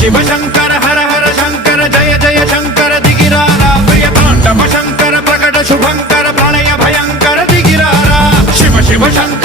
शिव शंकर हर हर शंकर जय जय शंकर दिगिरारा प्रिय तांडव शंकर प्रकट शुभंकर प्रणय भयंकर दिगिरारा शिव शिव शंकर